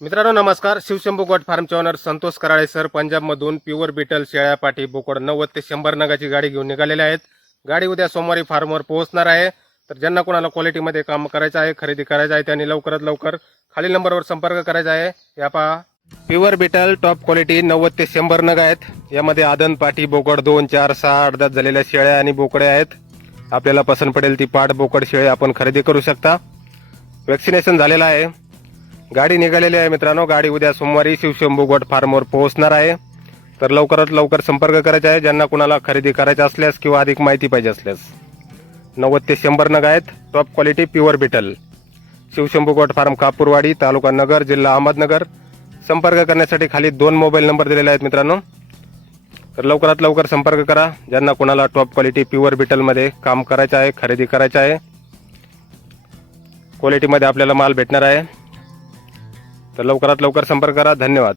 मित्रांनो नमस्कार. शिवशंभू गोट फार्मचे ओनर संतोष कराळे सर पंजाबमधून प्युअर बिटल शेळ्या पाठी बोकड नव्वद ते शंभर नगाची गाडी घेऊन निघालेले आहेत. गाडी उद्या सोमवारी फार्मवर पोहोचणार आहे. तर ज्यांना कोणाला क्वालिटीमध्ये काम करायचं आहे खरेदी करायचं आहे त्यांनी लवकरात लवकर खालील नंबरवर संपर्क करायचा आहे. या पहा. प्युअर बिटल टॉप क्वालिटी नव्वद ते शंभर नग आहेत. यामध्ये आदन पाठी बोकड दोन चार सहा अर्धात झालेल्या शेळ्या आणि बोकड्या आहेत. आपल्याला पसंत पडेल ती पाठ बोकड शेळी आपण खरेदी करू शकता. वॅक्सिनेशन झालेलं आहे. गाडी निघालेली आहे मित्रांनो. गाडी उद्या सोमवारी शिवशंभू गोट फार्मवर पोहोचणार आहे. तर लवकरात लवकर संपर्क करायचा आहे. ज्यांना कुणाला खरेदी करायचा असल्यास किंवा अधिक माहिती पाहिजे असल्यास. नव्वद ते शंभर नग आहेत. Top quality pure Beetal Shivshambhu goat farm Kapurwadi तालुका नगर जिल्हा अहमदनगर. संपर्क करण्यासाठी खाली दोन मोबाईल नंबर दिलेले आहेत मित्रांनो. तर लवकरात लवकर संपर्क करा. ज्यांना कुणाला टॉप क्वालिटी प्युअर बिटलमध्ये काम करायचं आहे खरेदी करायचं आहे. क्वालिटीमध्ये आपल्याला माल भेटणार आहे. तर लवकरात लवकर संपर्क करा. धन्यवाद.